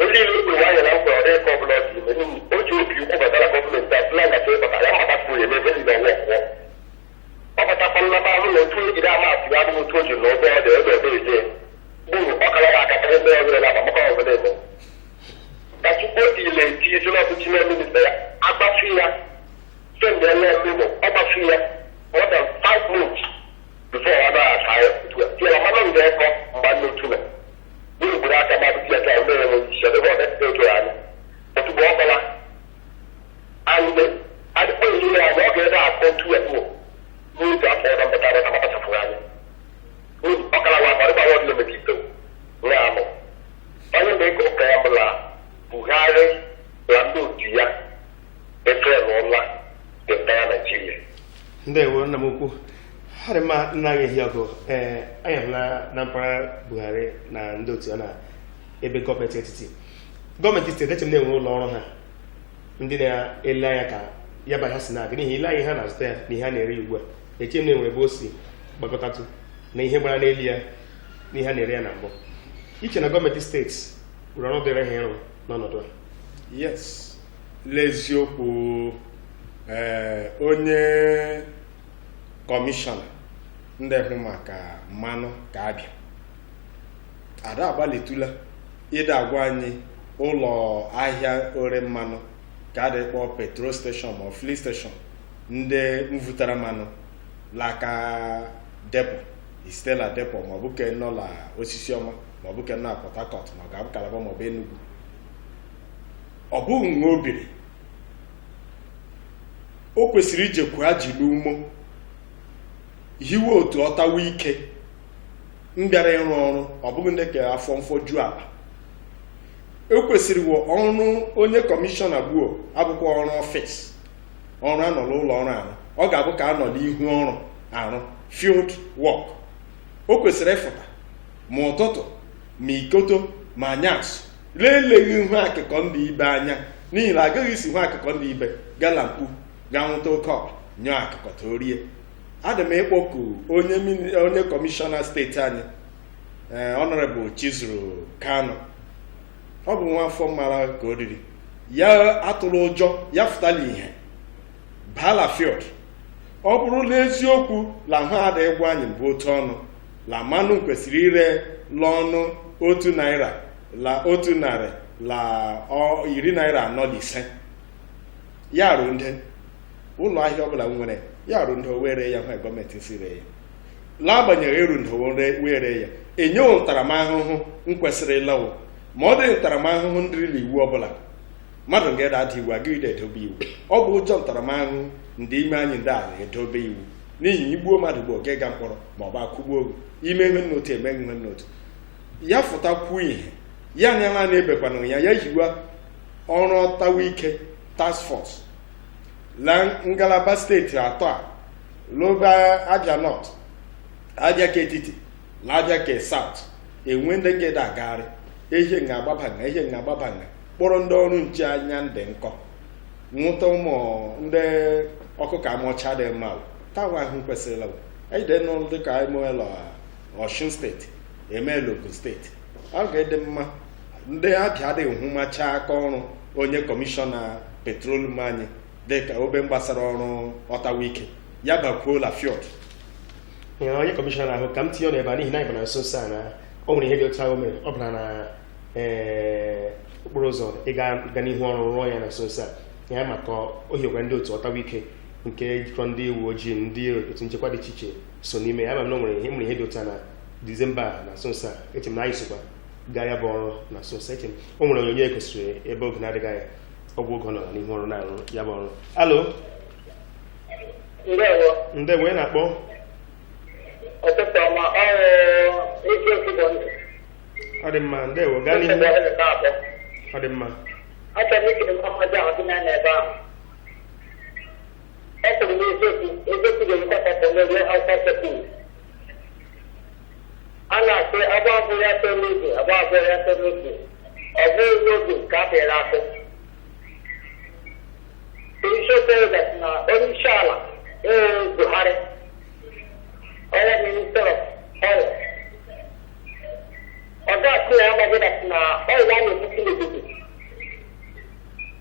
onye ilu kwuru anya na nkwa ọ dịghị ka ọ bụla ọ dị ime n'ihi o ji obi ukwu batara gọọmenti a tụla ngacha ịbata ya mabapụ ya ebe niile ọnwa ọkwụọ ọ batakwa nnaba ahụ na otu ejide ama atụ ya abụghị otu o ji na ụgbọ ọ dị ebe ebe eje gburu ọkara ga akatara ndị ọbụla na agbamaka ọbụla ebe Chukwu dịle eti ezi na ọbụchi na minista ya agbafi ya send ya na memo agbafi ya more than 5 months before ọ na-asa ya tiela mana ndị ekọ mgba n'otu na n'obodo aka mmadụ ya ka mere enwe isi ebe ọ na-ete otu anya otugbo ọkpala anyị adịkwa ezuru ya na ọ ga-ebe akọ otu ya bụ n'otu afọ ọdọ mpụtara na mapachapụrụ anya ọkara wa akparịkpa wọdụ na-emeka ito ya amụ onye na-eke ụka ya bụla Buhari na ndị otu ya efe n'ụla dị ntaya Naijiria. Ndewo nna m ukwu ha dị mma nna anyị ehi ọgụ anyị hụla na mpaghara Buhari na ndị otu ya na ebe gọọmenti etiti gọọmenti steeti eche m na-enwe ụlọ ọrụ ha ndị na-ele anya ka ya ba ha si na-aga n'ihi ile anyị ha na-azụta ya na ihe a na-ere ugbu a eche m na-enwere ebe o si gbakọtatụ na ihe gbara n'elu ya na ihe a na-ere ya na mbụ iche na gọọmenti steeti rụrụ ọrụ dịrị ha ịrụ n'ọnọdụ a. Yes, n'eziokwu onye kọmishọna ndị hụ maka mmanụ ka abịa ada agbalịtụla ịda agwa anyị ụlọ ahịa ore mmanụ ka a dịkpọ petrol steshọn ma fli steshọn ndị mvụtara mmanụ laka depo istela depo maọbụ ke nọ la osisi ọma maọbụ ke nọ Port Harcourt ma ọ ga-abụ Calabar maọbụ Enugu ọ bụghị nwa obiri o kwesịrị ijekwu ha jiri umo hiwe otu ọtawa ike mbịara ịrụ ọrụ ọ bụghị ndị ka afọ mfoju ala o kwesịrị ọrụ onye kọmishọna gbuo abụkwa ọrụ ọfịs ọrụ anọ n'ụlọ ọrụ arụ ọ ga-abụ ka anọ n'ihu ọrụ arụ field work o kwesịrị ịfụta ma ụtụtụ ma ikoto ma anyasụ leleghị ihu akụkọ ndị ibe anya n'ihi na agaghị isi hụ akụkọ ndị ibe gala mkpu ga nwụta oke ọkpa nyụọ akụkọ torie adị m ịkpọku onye kọmishọna steeti anyị Honorable Chizuru Kanu ọ bụ nwa afọ mara ka o riri ya atụrụ ụjọ ya fụtala ihe bala field ọ bụrụ n'eziokwu la hụ adịghị gwa anyị mbụ otu ọnụ la mmanụ kwesịrị ire l'ọnụ otu naira la otu narị la 40 ya rụ ndị ụlọ ahịa ọbụla nwere ya rụ ndị were ya hụ gọọmenti si ree ya n'agbanyeghị eru ndị were ya enyewo ntaramahụhụ nkwesịrị ịlawo ma ọ dị ntaramahụhụ ndị riri iwu ọbụla mmadụ ga-ada iwu agaghị edobe iwu ọ bụ ụjọ ntaramahụhụ ndị ime anyị ndị a na-edobe iwu n'ihi igbuo mmadụ bụ oge ga mkpọrọ ma ọ bụ akwụgbuo ogu ime ihe nnotu emeghị ihe nnotu ya fụtakwuo ihe ya anyala na-ebekwana ya ya hiwa ọrụ ọtawa ike task force la ngalaba steeti atọ a loba Abia North Abia ka etiti la Abia ka South enwe ndị ngede agagharị ihe nga-agbabanga kpọrọ ndị ọrụ nche anya ndị nkọ nwụta ụmụ ndị ọkụkọ amụcha dị mma tawa ahụ kwesịrịla ede n'ụlọ dịka emeela Ọshun steeti emeela Ogun steeti ọ ga-ede mma ndị Abia adịghị hụmacha aka ọrụ onye kọmishọna petrolum anyị dịka obe gbasara ọrụ ọtawa ike ya bakwuola field onye kọmishọna ahụ ka m tinye ọnụ ebe a n'ihi na anyị bara nso nso a na o nwere ihe dị otu ahụ mere ọ bụla na okporo ụzọ ịga n'ihu ọrụ rụọ ya na nso nso a ya maka ohiekwa ndị otu ọtawa ike nke jikọrọ ndị uwe ojii ndị otu nchekwa dị iche iche so n'ime ya ma na o nwere ihe dị otu a na Disemba na nso nso a eche m na anyị sokwa gaa ya bụ ọrụ na nso nso eche m o nwere onyonyo ekosiri ebe oge na-adịghị anya ọgwụ oge ọ nọ n'ihu ọrụ na-arụ ya bụ ọrụ. Alo, ndewo onye na-akpọ ọtụtụ ọma ọ dị mma ndewo gaa n'ihu ọ dị mma achọrọ m ikiri mmadụ ahụ dị n'anya ebe ahụ ọ kwuru n'eziokwu ga-ekwata n'ebe Hausa Sekụ a na-asị agba abụọ ya tọ n'oge agba abụọ ya tọ n'oge ọ bụghị n'oge nke a bịara akụ isiokwu na onye isi ala Buhari onye minista ọrụ ọ ga-asị na ya amaghị na ọrụ ya na-ebusi n'obodo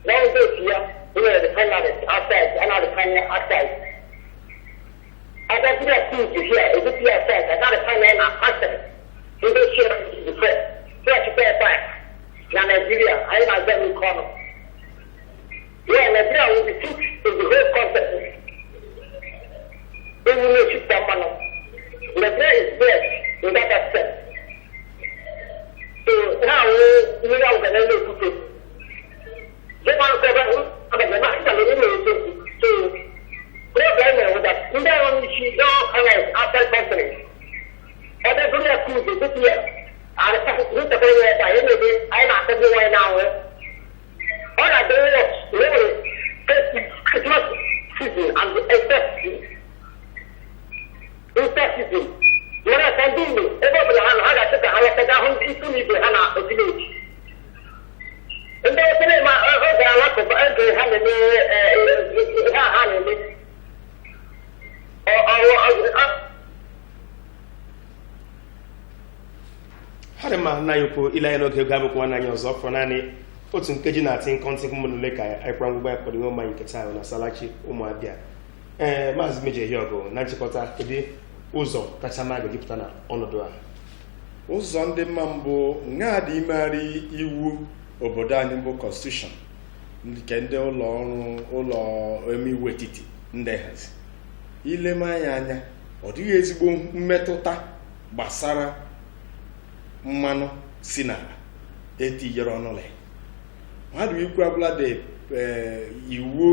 n'ọrụ otu ya nwere refineries outside a na-refine outside agaziri ya tuutu hia ebusi ya outside a na-refine na outside ndị ochie before so achịkwa ya back na Nigeria, I am very common. Yeah, Nigeria will be fit to the whole concept. They will not shoot that man up. Nigeria is there in that aspect. So now we are going to look at it. They want to cover the national. So problem with that. In that one, she don't have outside countries. Other good as food this year. I look at it by any day. I'm not telling you right now. All I do is really Christmas season and except season. When I can do it, everybody has to have a home to me to have a village. And then I say, my lack of ha dị mma na ya okwu ile anyị n'oge ga-abụkwa n'anya ọzọ fọrọ naanị otu nkeji na-atị nkọntị mụnụle ka anyịkwa ngwụgba ya kpọrọ ihe ọma nketa ahụ na Salachi Ụmụabịa. Maazị Meji Ehiọgụ, na nchịkọta kedu ụzọ kacha mma ga-ejupụta na ọnọdụ a? Ụzọ ndị mma mbụ nga dị imegharị iwu obodo anyị bụ constitution nke ndị ụlọ omeiwu etiti ndị hazi ilemanya anya ọ dịghị ezigbo mmetụta gbasara mmanụ si n'ala etinyere ọnụla mmadụ ikwu ọbụla dị iwu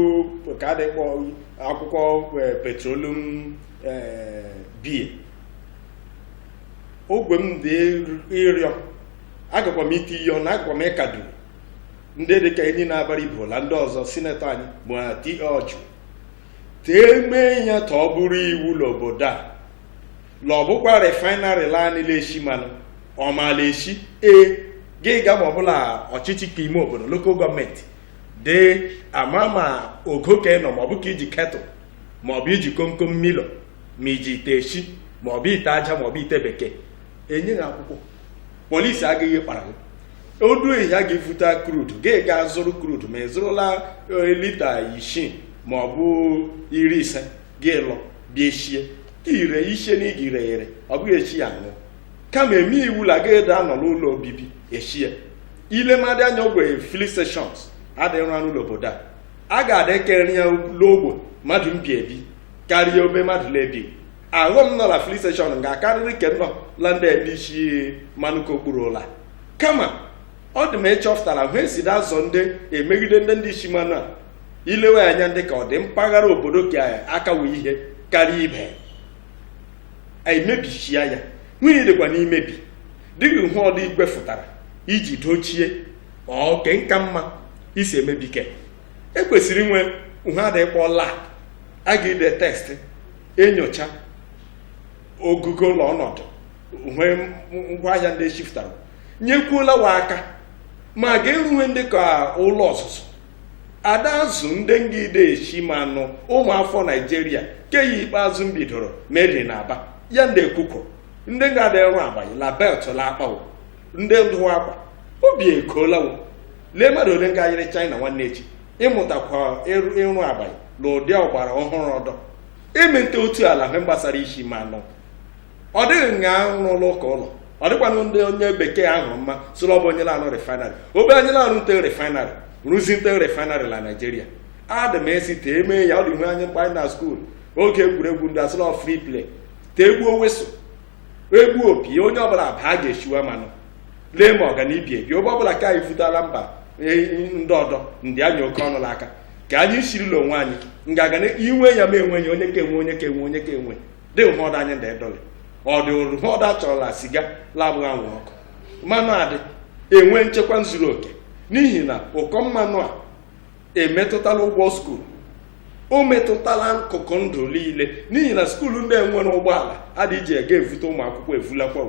ka adịkpọ akwụkwọ petroleum bill ogwe m dị ịrịọ agakwa m iti ihe na agakwa m ịkaduru ndị dịka enyi na-abara ibola ndị ọzọ sinetọ anyị bụ ọjụ tee mee ya ka ọ bụrụ iwu n'obodo a la ọ bụkwa refinery la niile eshi manụ ọmala eshi gị ga ma ọbụla ọchịchị ka ime obodo local gọọmenti dee ama ma ogo ka ị nọ maọbụ ka iji ketụl maọbụ iji komkom milo ma iji ite eshi maọbụ ite aja maọbụ ite bekee enye ha akwụkwọ polisi agaghị kpara odu ehi a ga-efuta crude gị ga zụrụ crude ma ị zụrụla lita 6 maọbụ 50 gị lọ bịa eshie ire ishe na ị ga ire ọ bụghị echi ya aṅụ kama eme iwu la gị da nọ n'ụlọ obibi eshie ile mmadụ anya ogwe filling stations adịghị nrụ n'ụlọ obodo a ga-adịkere ya n'ogbe mmadụ mbi ebi karịa obe mmadụ lebi aghọm nọ na filling station ga-akarịrị ke nọ landa n'isi mmanụ okpuru ụla kama ọ dị ma ịchọpụtara hụ esi azọ ndị emegide ndị isi mmanụ a ilewe anya ndị ka ọ dị mpaghara obodo ka aka wee ihe karịa ibe emebichia ya nwunye dịkwa n'imebi dịghị hụ ọdụ igwe fụtara iji dochie oke nka mma isi emebike ekwesịrị inwe ihe adịkpọ lab a ga-ede test enyocha ogugo ụlọ ọnọdụ nwee ngwaahịa ndị shiftara nyekwuola wa aka ma ga-eruwe ndị ka ụlọ ọzụzụ ada azụ ndị ngide eshi ma nụ ụmụafọ Naijiria ke ya ikpeazụ mbidoro meri na Aba ya ndị ekwukwo ndị ga-adị rụ agbanye la belt la akpawo ndị ndụ akwa obi ekolawo lee mmadụ ole ga-anyere China nwanne echi ịmụtakwa ịrụ agbanye na ụdị ọgbara ọhụrụ ọdọ emente otu ala mgbe gbasara isi ma nọ ọ dịghị nga rụlụ ụka ụlọ ọ dịkwanụ ndị onye bekee ahụ mma sụrụ ọ bụ onye na-arụ refinery obe anyị na-arụ nte refinery rụzi nte refinery na Nigeria adị m esi tee mee ya ọ dị ihe anyị mkpanye na skuul oge egwuregwu ndị asụlọ free play tee egbuo weso egbuo opi onye ọbụla baa ga-eshiwa manụ lee ma ọganibi ebi obe ọbụla ka anyị futala mba ndị ọdọ ndị anyị oke ọnụ n'aka ka anyị shirila onwe anyị ngaga inwe ya ma enwe ya onye ka enwe onye ka enwe onye ka enwe dị ụfọdụ anyị ndị edoli ọ dị ụfọdụ achọrọla siga labụghị anwụ ọkụ mmanụ adị enwe nchekwa zuru oke n'ihi na ụkọ mmanụ a emetụtala ụgwọ skuul o metụtala nkụkụ ndụ niile n'ihi na skuulu ndị enwere ụgbọala adị iji ega evute ụmụ akwụkwọ evulakwa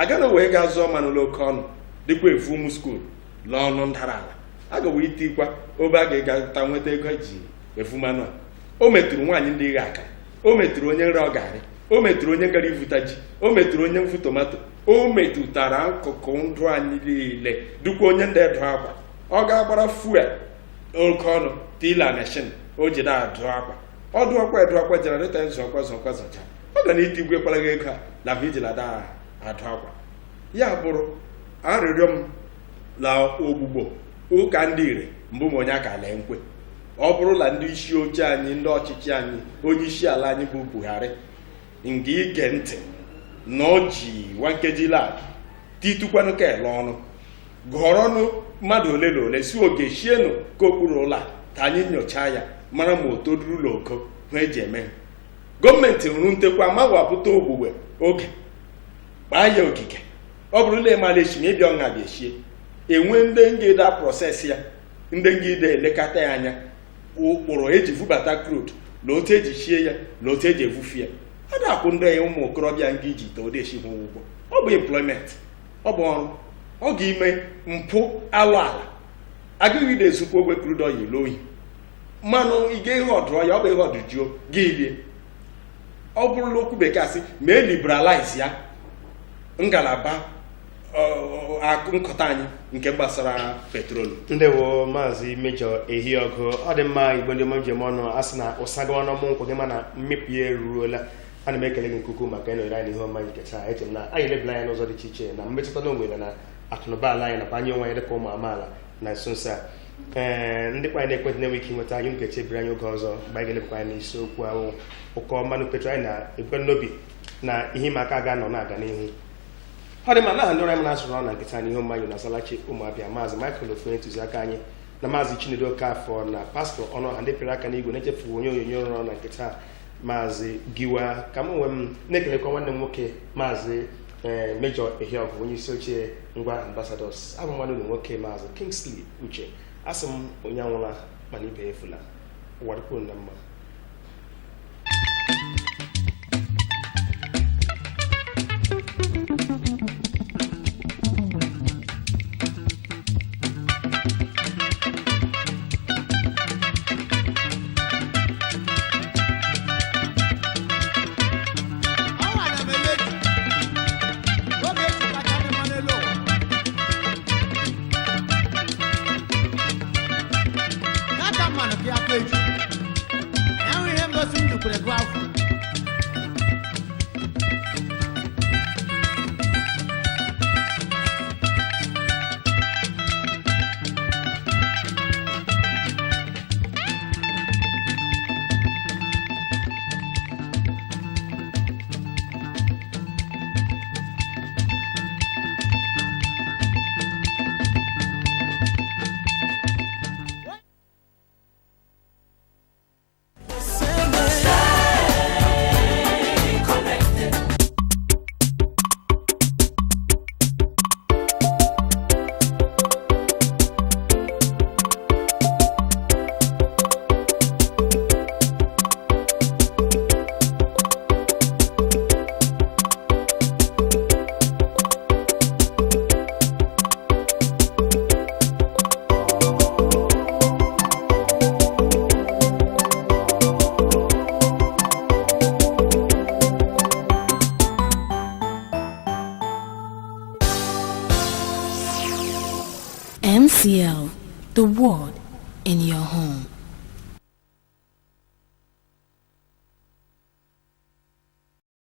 agaghị wee ga zụọ mmanụ n'oke ọnụ dịkwa evu ụmụ skuulu n'ọnụ ndara ala agawa itikwa obe a ga-egata nweta ego ji evu mmanụ a o metụrụ nwaanyị ndị ghe aka o metụrụ onye nre ọgarị o metụrụ onye gara ivuta ji o metụrụ onye mfu tomato o metụtara nkụkụ ndụ anyị niile dịkwa onye ndị dụ akwa ọ ga-agbara fuel oke ọnụ tila meshin o jide adụ akwa ọdụ akwa jenareto nzọkwa zọcha ọ ga na iti igwe kpara gị ego a na ijilada adụ akwa ya bụrụ arịrịọ m la ogbugbo ụka ndị ire mbụ m onye aka lee nkwe ọ bụrụla ndị isi oche anyị ndị ọchịchị anyị onye isi ala anyị bụ Buhari nga ige ntị na o ji nwa nkeji lab titukwanụ ka ele ọnụ gọrọnụ mmadụ ole na ole si oge shienụ ka okpuru ụlọ ka anyị nyochaa ya mara ma o torurula ogo ha eji eme gọọmenti hụrụ ntekwa mawapụta ogbugbe oge kpaa ya ogige ọ bụrụ na ịmala echi ma ịbịa ọnya bịa eshie enwe ndị ngida prọsesị ya ndị ngida elekọta ya anya ụkpụrụ eji vubata crude na otu eji shie ya na otu eji evufu ya a na-akwụ ndị ya ụmụ okorobịa nga iji ite odeshi ha ụgwọ ọ bụ employment ọ bụ ọrụ ọ ga-ime mpụ alụ ala agaghị na-ezukwa ogwe crude oil ile oyi mmanụ ige ihe ọdụrọ ya ọ bụ ihe ọdụjuo gị ilie ọ bụrụla okwu bekee asị ma e liberalize ya ngalaba nkọta anyị nke gbasara petrolu. Ndewo maazị Major Ehiogu ọ dị mma igbo ndị ọma njem ọnụ a sị na ụsaga ọnụ ọmụ nkwụ gị mana mmepụ ya eruola ana m ekele gị nke ukwuu maka ịnọnyere anyị ihe ọma nke taa eche m na anyị lebela anya n'ụzọ dị iche iche na mmetụta na onwere na akụnụba ala anyị nakwa anyị onwe anyị dịka ụmụ amaala na nso nso a ndị kwa anyị na-ekwentị na-enwe ike ịnweta anyị ga-echebiri anyị oge ọzọ mgbe anyị ga-elebakwa anyị n'isiokwu ahụ ụkọ mmanụ petrol anyị na-ebukwa n'obi na ihe ịma aka ga-anọ na-aga n'ihu ọ dị mma na aha ndị ọrụ anyị na-asụrụ ọrụ na nkịta n'ihe ọma anyị na Asalachi Ụmụabịa maazị Michael Ofonye ntụziaka anyị na maazị Chinedu Okafọ na pastọ Ọnụọha ndị pịrị aka n'igwe na-echefu onye onyonyo ọrụ na nkịta maazị Giwa ka m nwee m na-ekelekwa nwanne m nwoke maazị Major Ehiogu onye isi oche ngwa Ambassadors abụ nwanne ụlọ nwoke maazị Kingsley Uche asị m onye anwụla mana ibe efula ụwa dịkwuru na mma. MCL, the word in your home.